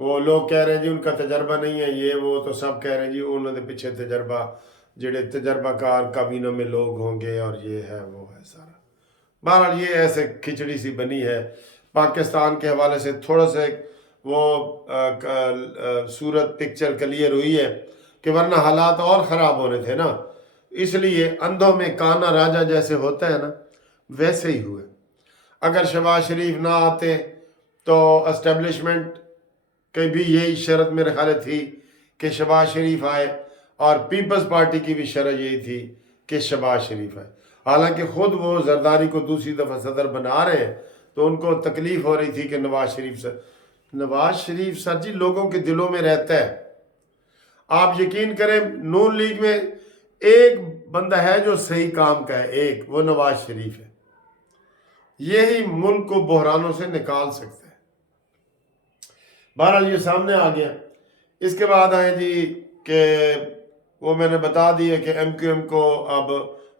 وہ لوگ کہہ رہے ہیں جی ان کا تجربہ نہیں ہے، یہ وہ تو سب کہہ رہے ہیں جی انہوں نے پیچھے تجربہ، جڑے تجربہ کار کابینہ میں لوگ ہوں گے اور یہ ہے وہ ہے سارا۔ بہرحال یہ ایسے کھچڑی سی بنی ہے۔ پاکستان کے حوالے سے تھوڑا سا وہ صورت پکچر کلیئر ہوئی ہے کہ ورنہ حالات اور خراب ہونے تھے نا، اس لیے اندھوں میں کانا راجا جیسے ہوتا ہے نا ویسے ہی ہوئے۔ اگر شہباز شریف نہ آتے تو اسٹیبلشمنٹ کی بھی یہی شرط میرے خیال تھی کہ شہباز شریف آئے، اور پیپلز پارٹی کی بھی شرط یہی تھی کہ شہباز شریف آئے۔ حالانکہ خود وہ زرداری کو دوسری دفعہ صدر بنا رہے ہیں تو ان کو تکلیف ہو رہی تھی کہ نواز شریف سر جی لوگوں کے دلوں میں رہتا ہے۔ آپ یقین کریں نون لیگ میں ایک بندہ ہے جو صحیح کام کا ہے، ایک، وہ نواز شریف ہے۔ یہی ملک کو بحرانوں سے نکال سکتا ہے۔ بہرحال یہ سامنے آ گیا۔ اس کے بعد آئے جی کہ وہ میں نے بتا دیا کہ ایم کیو ایم کو اب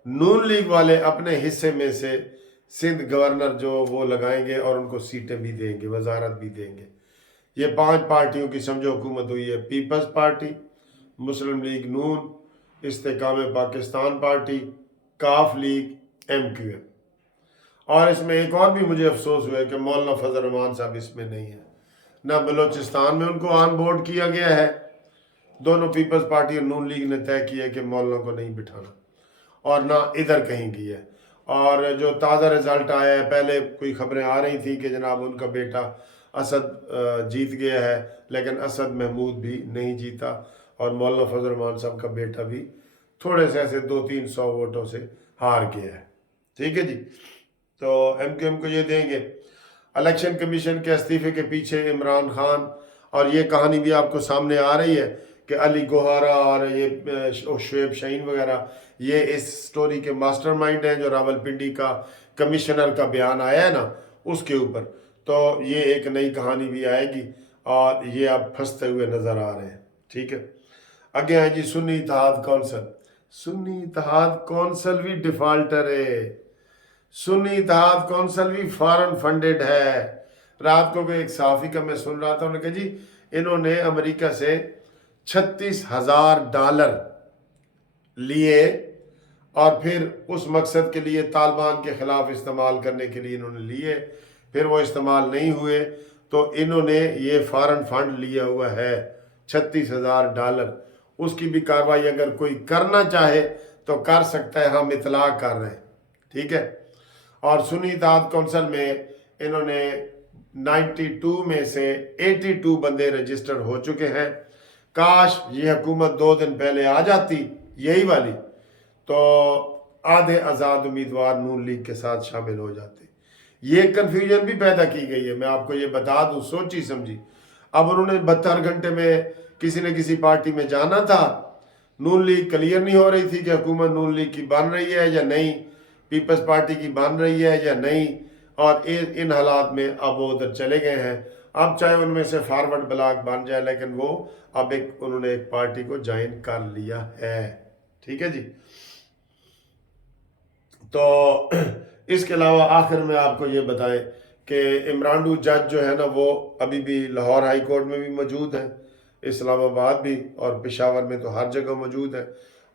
نون لیگ والے اپنے حصے میں سے سندھ گورنر جو وہ لگائیں گے اور ان کو سیٹیں بھی دیں گے، وزارت بھی دیں گے۔ یہ 5 پارٹیوں کی سمجھو حکومت ہوئی ہے، پیپلز پارٹی، مسلم لیگ نون، استحکام پاکستان پارٹی، کاف لیگ، ایم کیو ایم۔ اور اس میں ایک اور بھی مجھے افسوس ہوا ہے کہ مولانا فضل الرحمان صاحب اس میں نہیں ہیں، نہ بلوچستان میں ان کو آن بورڈ کیا گیا ہے۔ دونوں پیپلز پارٹی اور نون لیگ نے طے کیا کہ مولانا کو نہیں بٹھانا، اور نہ ادھر کہیں کی ہے۔ اور جو تازہ رزلٹ آیا ہے، پہلے کوئی خبریں آ رہی تھی کہ جناب ان کا بیٹا اسد جیت گیا ہے، لیکن اسد محمود بھی نہیں جیتا، اور مولانا فضل الرحمان صاحب کا بیٹا بھی تھوڑے سے ایسے 200-300 ووٹوں سے ہار گیا ہے۔ ٹھیک ہے جی، تو ایم کیو ایم کو یہ دیں گے۔ الیکشن کمیشن کے استعفے کے پیچھے عمران خان، اور یہ کہانی بھی آپ کو سامنے آ رہی ہے کہ علی گوہرا اور یہ شعیب شاہین وغیرہ یہ اس سٹوری کے ماسٹر مائنڈ ہیں، جو راول پنڈی کا کمشنر کا بیان آیا ہے نا اس کے اوپر۔ تو یہ ایک نئی کہانی بھی آئے گی اور یہ اب پھنستے ہوئے نظر آ رہے ہیں۔ ٹھیک ہے، آگے ہیں جی سنی اتحاد کونسل۔ سنی اتحاد کونسل بھی ڈیفالٹر ہے، سنی اتحاد کونسل بھی فارن فنڈڈ ہے۔ رات کو ایک صحافی کا میں سن رہا تھا، انہوں نے کہا جی انہوں نے امریکہ سے $36,000 لیے اور پھر اس مقصد کے لیے طالبان کے خلاف استعمال کرنے کے لیے انہوں نے لیے، پھر وہ استعمال نہیں ہوئے تو انہوں نے یہ فارن فنڈ لیا ہوا ہے $36,000۔ اس کی بھی کارروائی اگر کوئی کرنا چاہے تو کر سکتا ہے، ہم اطلاع کر رہے ہیں۔ ٹھیک ہے، اور سنی اتحاد کونسل میں انہوں نے 92 میں سے 82 بندے رجسٹر ہو چکے ہیں۔ کاش یہ حکومت 2 دن پہلے آ جاتی یہی والی، تو آدھے آزاد امیدوار نون لیگ کے ساتھ شامل ہو جاتے۔ یہ کنفیوژن بھی پیدا کی گئی ہے، میں آپ کو یہ بتا دوں، سوچی سمجھی۔ اب انہوں نے 72 گھنٹے میں کسی نہ کسی پارٹی میں جانا تھا، نون لیگ کلیئر نہیں ہو رہی تھی کہ حکومت نون لیگ کی بن رہی ہے یا نہیں، پیپلز پارٹی کی بن رہی ہے یا نہیں، اور ان حالات میں اب وہ ادھر چلے گئے ہیں۔ اب چاہے ان میں سے فارورڈ بلاک بن جائے، لیکن وہ اب انہوں نے ایک پارٹی کو جوائن کر لیا ہے۔ ٹھیک ہے جی، تو اس کے علاوہ آخر میں آپ کو یہ بتائیں کہ عمرانڈو جج جو ہے نا وہ ابھی بھی لاہور ہائی کورٹ میں بھی موجود ہیں، اسلام آباد بھی، اور پشاور میں تو ہر جگہ موجود ہے۔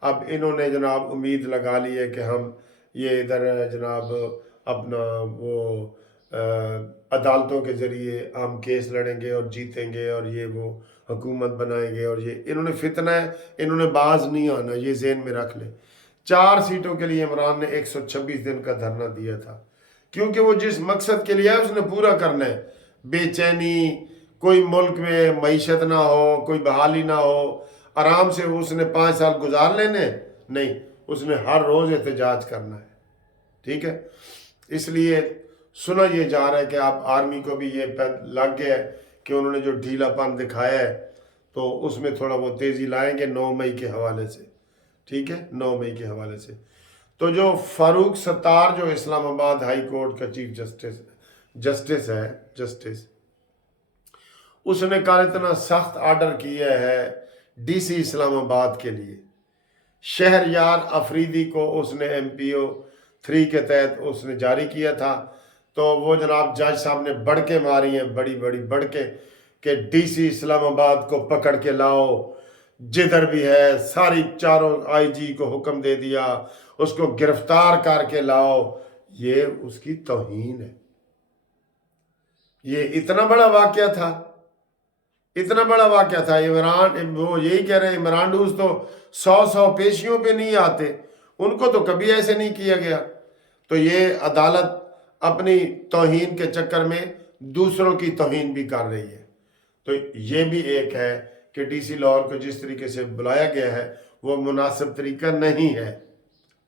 اب انہوں نے جناب امید لگا لی ہے کہ ہم یہ ادھر جناب اپنا وہ عدالتوں کے ذریعے ہم کیس لڑیں گے اور جیتیں گے اور یہ وہ حکومت بنائیں گے، اور یہ انہوں نے فتنہ ہے، انہوں نے باز نہیں آنا، یہ ذہن میں رکھ لیں۔ 4 سیٹوں کے لیے عمران نے 126 دن کا دھرنا دیا تھا، کیونکہ وہ جس مقصد کے لیے ہے اس نے پورا کرنا ہے۔ بے چینی، کوئی ملک میں معیشت نہ ہو، کوئی بحالی نہ ہو، آرام سے اس نے 5 سال گزار لینے، نہیں، اس نے ہر روز احتجاج کرنا ہے۔ ٹھیک ہے، اس لیے سنا یہ جا رہا ہے کہ آپ آرمی کو بھی یہ لگ گیا ہے کہ انہوں نے جو ڈھیلا پن دکھایا ہے تو اس میں تھوڑا وہ تیزی لائیں گے 9 مئی کے حوالے سے۔ ٹھیک ہے، 9 مئی کے حوالے سے۔ تو جو فاروق ستار جو اسلام آباد ہائی کورٹ کا چیف جسٹس ہے، اس نے کہا اتنا سخت آرڈر کیا ہے ڈی سی اسلام آباد کے لیے، شہریار افریدی کو اس نے MPO 3 کے تحت اس نے جاری کیا تھا، تو وہ جناب جج صاحب نے بڑھ کے ماری ہیں، بڑی بڑی بڑھ کے، کہ DC اسلام آباد کو پکڑ کے لاؤ، جدھر بھی ہے ساری چاروں IG کو حکم دے دیا اس کو گرفتار کر کے لاؤ، یہ اس کی توہین ہے۔ یہ اتنا بڑا واقعہ تھا، اتنا بڑا واقعہ تھا۔ عمران وہ یہی کہہ رہے ہیں عمران ڈوز تو 100 پیشیوں پہ نہیں آتے، ان کو تو کبھی ایسے نہیں کیا گیا۔ تو یہ عدالت اپنی توہین کے چکر میں دوسروں کی توہین بھی کر رہی ہے۔ تو یہ بھی ایک ہے کہ DC لاہور کو جس طریقے سے بلایا گیا ہے وہ مناسب طریقہ نہیں ہے۔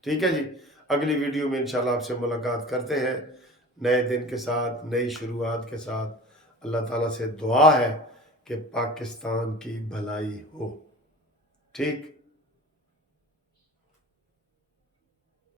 ٹھیک ہے جی، اگلی ویڈیو میں انشاءاللہ آپ سے ملاقات کرتے ہیں نئے دن کے ساتھ، نئی شروعات کے ساتھ۔ اللہ تعالیٰ سے دعا ہے کہ پاکستان کی بھلائی ہو۔ ٹھیک